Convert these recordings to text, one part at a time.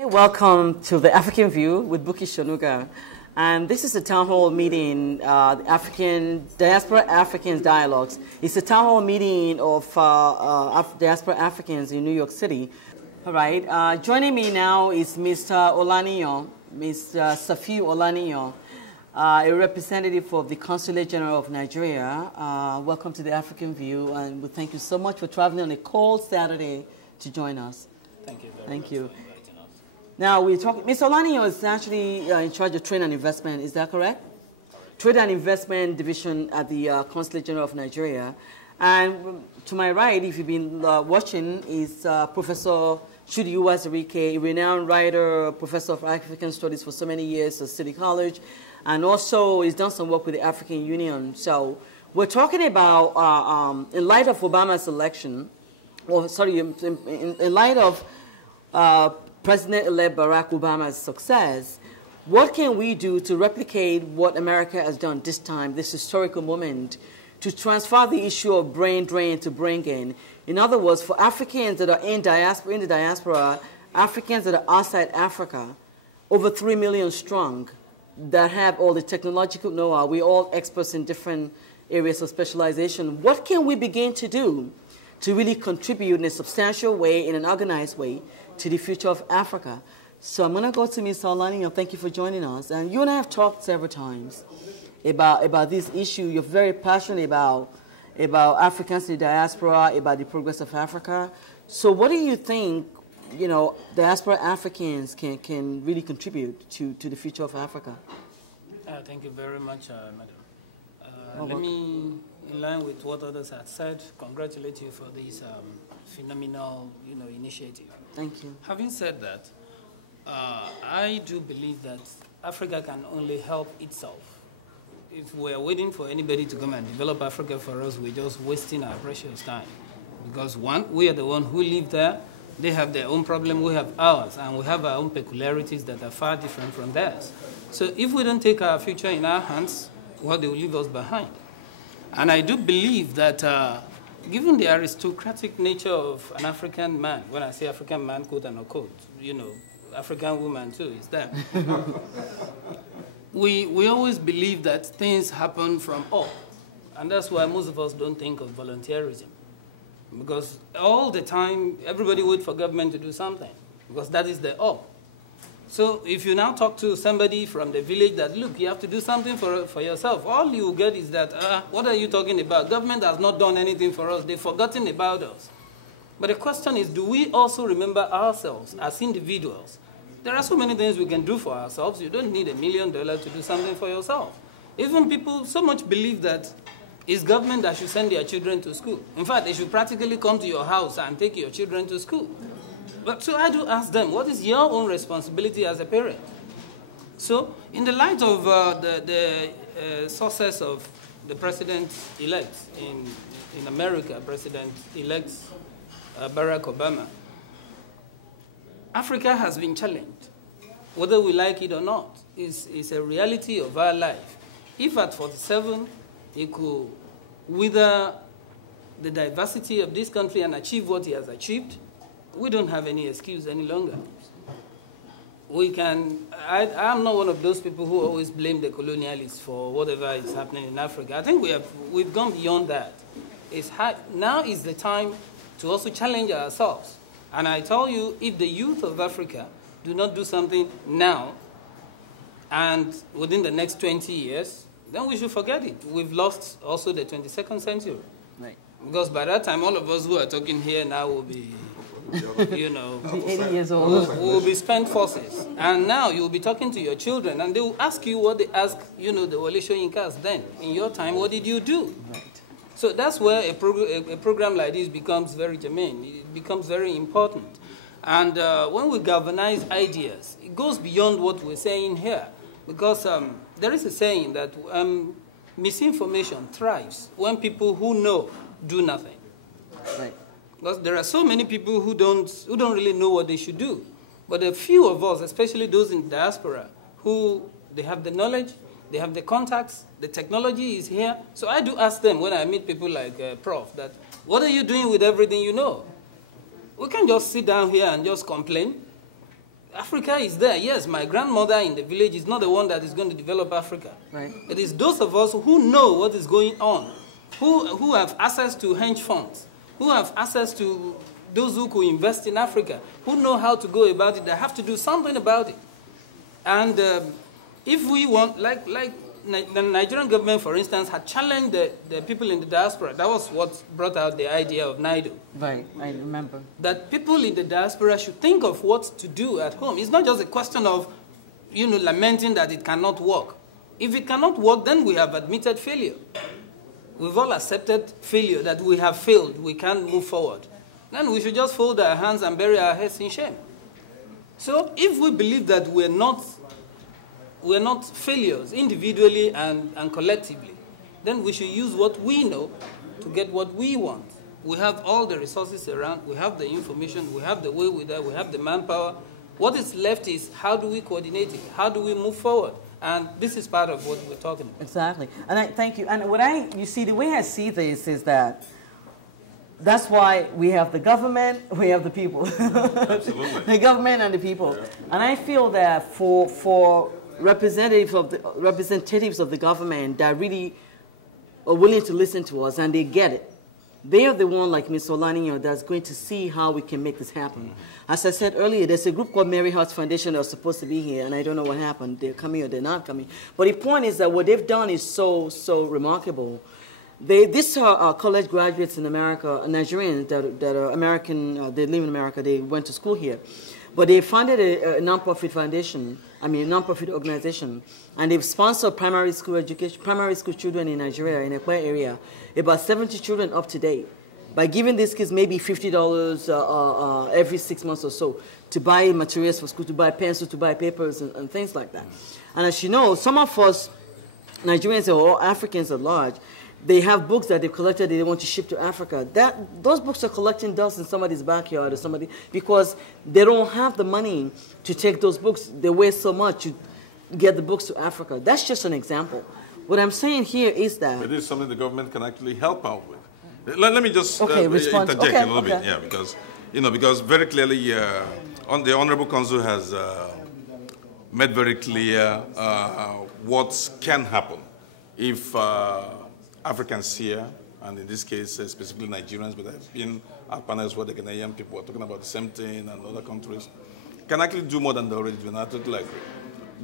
Welcome to the African View with Bookie Shonuga. And this is a town hall meeting, Diaspora Africans Dialogues. It's a town hall meeting of Diaspora Africans in New York City. All right, joining me now is Mr. Olaniyan, Mr. Safiu Olaniyan, a representative of the Consulate General of Nigeria. Welcome to the African View, and we thank you so much for traveling on a cold Saturday to join us. Thank you very much. Thank you. Now, we're talking, Mr. Olaniyan is actually in charge of trade and investment, is that correct? Trade and Investment Division at the Consulate General of Nigeria. And to my right, if you've been watching, is Professor Chudi Uwazurike, a renowned writer, professor of African Studies for so many years at City College, and also he's done some work with the African Union. So we're talking about, in light of Obama's election, or sorry, in light of President-elect Barack Obama's success, what can we do to replicate what America has done this time, this historical moment, to transfer the issue of brain drain to brain gain? In other words, for Africans that are in the diaspora, Africans that are outside Africa, over 3 million strong, that have all the technological know-how, we're all experts in different areas of specialization. What can we begin to do to really contribute in a substantial way, in an organized way, to the future of Africa? So I'm going to go to Mr. Olaniyan. Thank you for joining us. And you and I have talked several times about this issue. You're very passionate about Africans in the diaspora, about the progress of Africa. So what do you think, diaspora Africans can really contribute to the future of Africa? Thank you very much, madam. Let me, in line with what others have said, congratulate you for this phenomenal, initiative. Thank you. Having said that, I do believe that Africa can only help itself. If we're waiting for anybody to come and develop Africa for us, we're just wasting our precious time. Because one, we are the one who live there. They have their own problem, we have ours, and we have our own peculiarities that are far different from theirs. So if we don't take our future in our hands, well, they will leave us behind. And I do believe that given the aristocratic nature of an African man, when I say African man, quote and unquote, African woman too is there. we always believe that things happen from up. And that's why most of us don't think of volunteerism. Because all the time, everybody waits for government to do something. Because that is the up. So if you now talk to somebody from the village that, look, you have to do something for yourself, all you get is that, what are you talking about? Government has not done anything for us. They've forgotten about us. But the question is, do we also remember ourselves as individuals? There are so many things we can do for ourselves. You don't need $1 million to do something for yourself. Even people so much believe that it's government that should send their children to school. In fact, they should practically come to your house and take your children to school. But so I do ask them, what is your own responsibility as a parent? So in the light of the success of the president-elect in America, President-elect Barack Obama, Africa has been challenged, whether we like it or not. It's a reality of our life. If at 47, he could wither the diversity of this country and achieve what he has achieved, we don't have any excuse any longer. I'm not one of those people who always blame the colonialists for whatever is happening in Africa. I think we've gone beyond that. Now is the time to also challenge ourselves. And I tell you, if the youth of Africa do not do something now, and within the next 20 years, then we should forget it. We've lost also the 22nd century. Right. Because by that time, all of us who are talking here now will be 80 years old. Will be spent forces. And now you'll be talking to your children, and they will ask you what they ask, the Wale Soyinkas then. In your time, what did you do? Right. So that's where a program like this becomes very germane. It becomes very important. And when we galvanize ideas, it goes beyond what we're saying here. Because there is a saying that misinformation thrives when people who know do nothing. Right. Because there are so many people who don't really know what they should do. But a few of us, especially those in diaspora, they have the knowledge, they have the contacts, the technology is here. So I do ask them when I meet people like Prof, that what are you doing with everything you know? We can't just sit down here and just complain. Africa is there. Yes, my grandmother in the village is not the one that is going to develop Africa. Right. It is those of us who know what is going on, who have access to hedge funds, who have access to those who could invest in Africa, who know how to go about it, that have to do something about it. And if we want, like the Nigerian government, for instance, had challenged the people in the diaspora. That was what brought out the idea of NIDO. Right, I remember. That people in the diaspora should think of what to do at home. It's not just a question of, lamenting that it cannot work. If it cannot work, then we have admitted failure. We've all accepted failure, that we have failed, we can't move forward. Then we should just fold our hands and bury our heads in shame. So if we believe that we're not failures individually and collectively, then we should use what we know to get what we want. We have all the resources around, we have the information, we have the way with that, we have the manpower. What is left is how do we coordinate it? How do we move forward? And this is part of what we're talking about. Exactly. And thank you. And you see, the way I see this is that that's why we have the government, we have the people. Absolutely. The government and the people. Yeah. And I feel that for representatives of the government that really are willing to listen to us and they get it, they are the one like Ms. Olaniyan that's going to see how we can make this happen. Mm-hmm. As I said earlier, there's a group called Mary Hearts Foundation that was supposed to be here, and I don't know what happened. They're coming or they're not coming. But the point is that what they've done is so remarkable. These are college graduates in America, Nigerians that are American, they live in America, they went to school here. But they founded a non-profit foundation, a non-profit organization, and they've sponsored primary school children in Nigeria, in a Ekwe area, about 70 children up to date, by giving these kids maybe $50 every 6 months or so to buy materials for school, to buy pencils, to buy papers, and things like that. And as you know, some of us, Nigerians or Africans at large, they have books that they've collected that they want to ship to Africa. Those books are collecting dust in somebody's backyard or somebody, because they don't have the money to take those books. They waste so much to get the books to Africa. That's just an example. What I'm saying here is that it is something the government can actually help out with. Let me just interject a little bit, yeah, because very clearly, the Honorable Consul has made very clear what can happen if Africans here, and in this case specifically Nigerians, but I've been at panels where the Ghanaian people are talking about the same thing, and other countries can actually do more than they already do. Like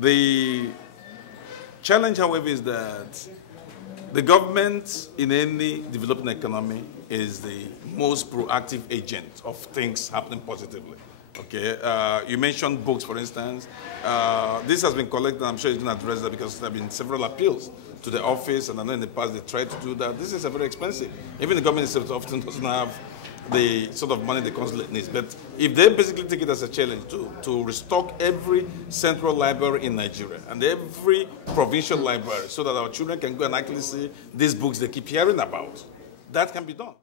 the challenge, however, is that the government in any developing economy is the most proactive agent of things happening positively. Okay, you mentioned books, for instance. This has been collected, I'm sure it's been addressed that because there have been several appeals to the office, and I know in the past they tried to do that. This is very expensive. Even the government itself often doesn't have the sort of money the consulate needs. But if they basically take it as a challenge to restock every central library in Nigeria and every provincial library so that our children can go and actually see these books they keep hearing about, that can be done.